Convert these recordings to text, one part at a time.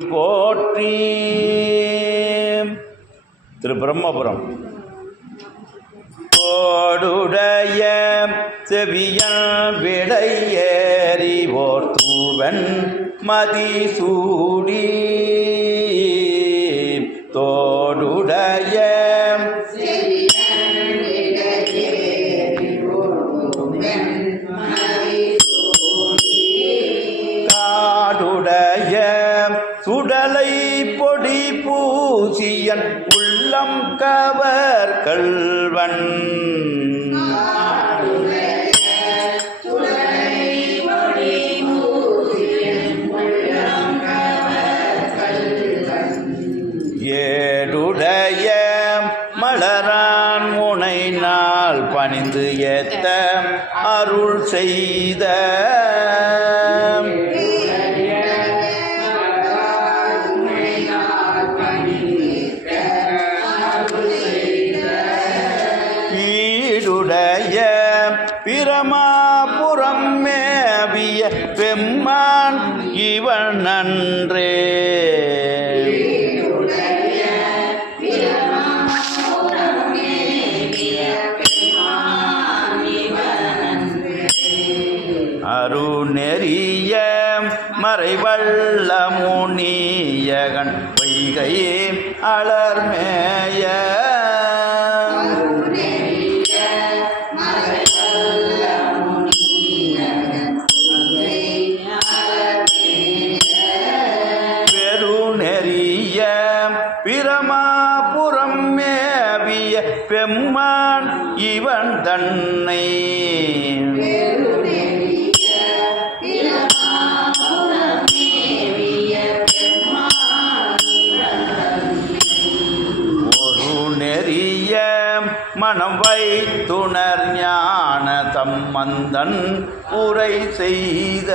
போற்றி திரு பிரம்மபுரம் கோடுடைய செவியன் விடையேறி ஓர் தூவன் மதிசூடி. தோடுடைய ஏடுடைய மலரான் முனை நாள் பணிந்து ஏத்த அருள் செய்த பெம்மான் இவன் நன்றே அருணெறிய மறைவள்ள முனியகன் பொய்கையே அலர்மேய. பெரிய பெம்மான் இவன் தன்னை. ஒரு நெறிய மனம் வைத்துணர் ஞான தம்மந்தன் உரை செய்த.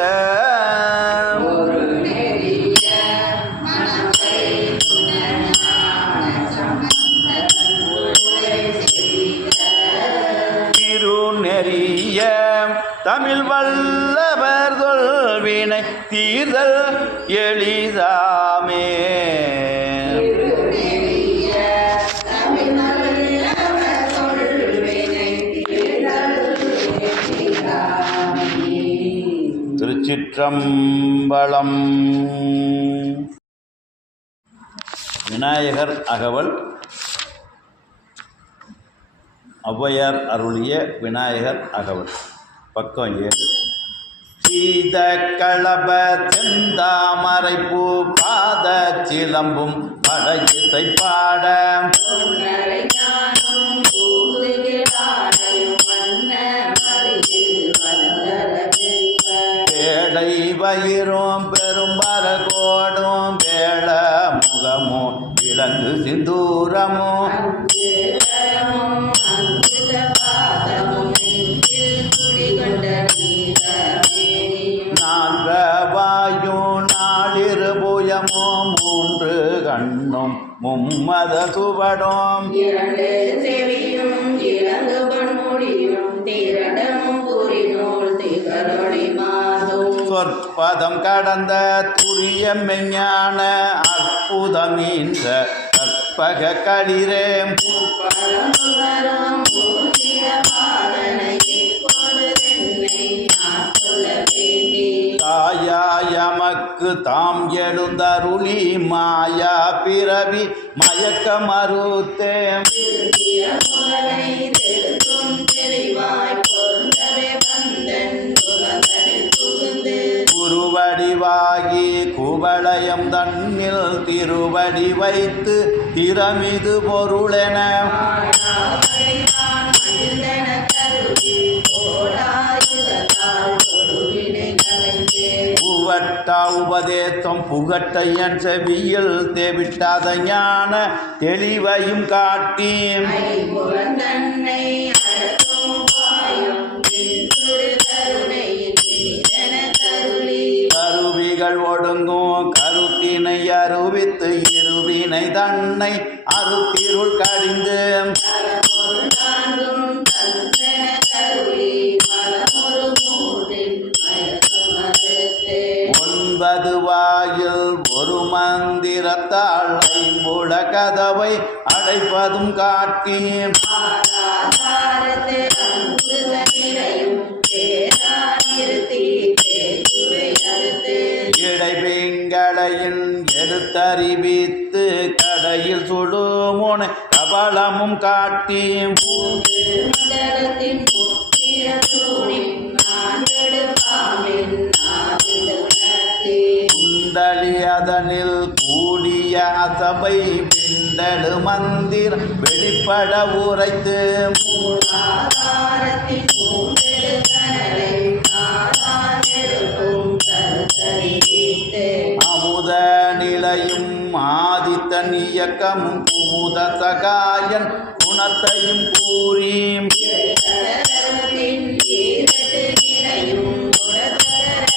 தமிழ் வல்லவர் தொல்வினை தீர்தல் எளிதாமே. திருச்சிற்றம்பலம். விநாயகர் அகவல். ஔவையார் அருளிய விநாயகர் அகவல். பக்கம் ஏழு சீத களப செந்தாமரை பூ பாத சிலம்பும் படையிசை பாட. பேடை வயிறும் பெரும்பர கோடும் வேள முகமும் விலங்கு சிந்தூரமும் பதம் கடந்த துரிய மெஞ்ஞான அற்புதம் இந்த கற்பக களிரே. பரமுகரும் மூர்த்திய தாம் எழுந்தருளி மாயா பிறவி மயக்க மறுத்தேன் அறிவாகி குவளையம் தன்னில் திருவடி வைத்து திறமிது பொருளென. ஆடாவடிவான் மகிழ்ந்தன கருதி ஓடாயுதத்தால் உபதேசம் புகட்டையன் செவியில் தேவிட்டாத ஞான தெளிவையும் காட்டி. தன்னை மயக்கு கடிந்து. ஒன்பது வாயில் ஒரு ம மந்திரத்தால் ஐம்புல கதவை அடைப்பதும் காட்டி கபலமும் காட்டி மண்டலத்தின் அதனில் கூடிய அசபை பிண்டடு மந்திர வெளிப்பட உரைத்து. அமுத நிலையும் ஆதித்தன் இயக்கமும் குமுத சகாயன் குணத்தையும் கூறி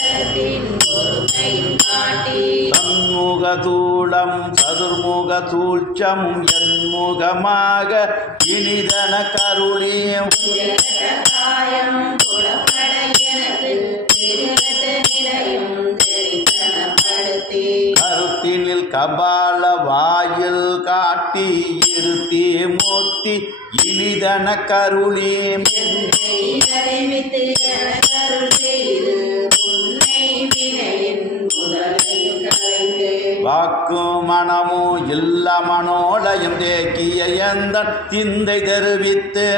தரத்தின் தூளம் சதுர்முக சூழ்ச்சமும் என்முகமாக இனிதன கருளியும் கபால வாயில் காட்டி இருத்தி மூர்த்தி இனிதன கருளே வாக்கு மனமோ இல்ல மனோலயம் தேக்கிய எந்த திந்தை தெரிவித்து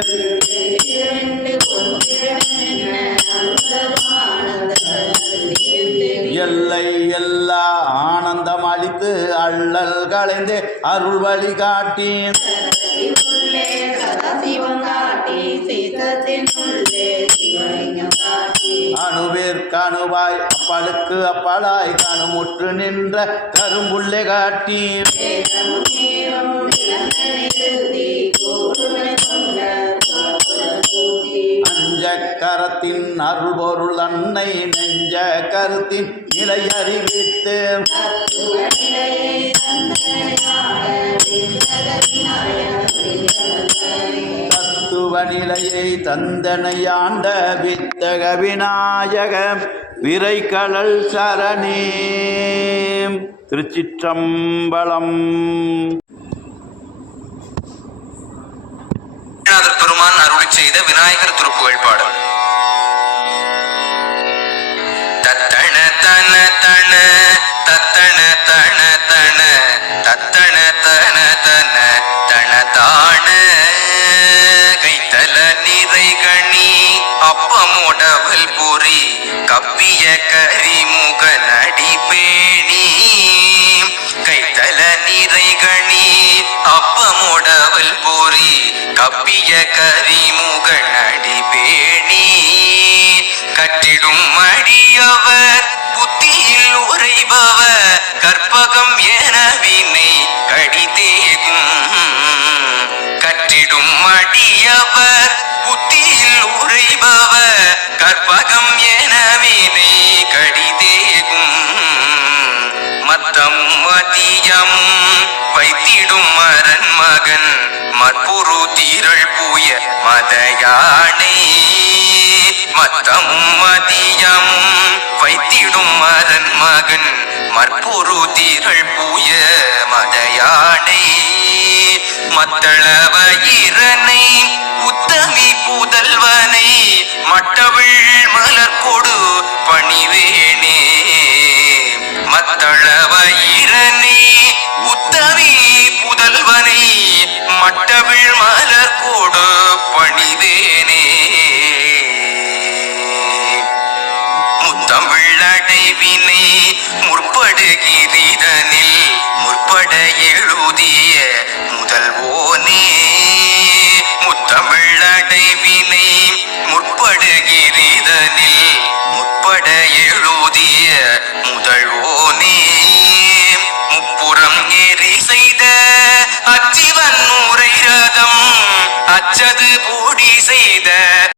அருள் வழி காட்டி காட்டி. அணுவிற்கணுவாய் அப்பளுக்கு அப்பளாய் கணுமுற்று நின்ற கரும்புள்ளை காட்டி. கரத்தின் அருள் பொருள் அன்னை நெஞ்ச கருத்தின் நிலை அறிவித்து தத்துவ நிலையை தந்தனையாண்ட வித்தக விநாயக விரைகடல் சரணே திருச்சிற்றம்பலம் விநாயகர் பெருமான் அருளி செய்த விநாயகர் திருப்புகழ் பாடல் தத்தன தன தன தத்தன தன தன தத்தன தன தன தன தான கைத்தல நிறை கணி அப்பமுடவல் பொறி கப்பிய கரிமுக நடி பேணி. கைத்தல நிறை கணி அப்பமுடவல் பொறி கப்பிய கரிமுகன் புத்தியில் கற்பகம் என வினை கடிதேகும் கற்றிடும் மடியவர் புத்தியில் உரைபவர் கற்பகம் என வினை கடிதேகும் மத்தம் மதியம் வைத்திடும் மரன் மகன் மற்புரு தீரள் பூய மதயானை. மத்தம் மதியமும் வைத்திடும் அதன் மகன் மற்பொரு தீரள் பூய மதயானை. மத்தளவ இரனை உத்தமி புதல்வனை மட்டவள் மலர் கொடு பணிவேனே. மத்தளவ இரனை உத்தமி புதல்வனை மட்டவிள் மலர்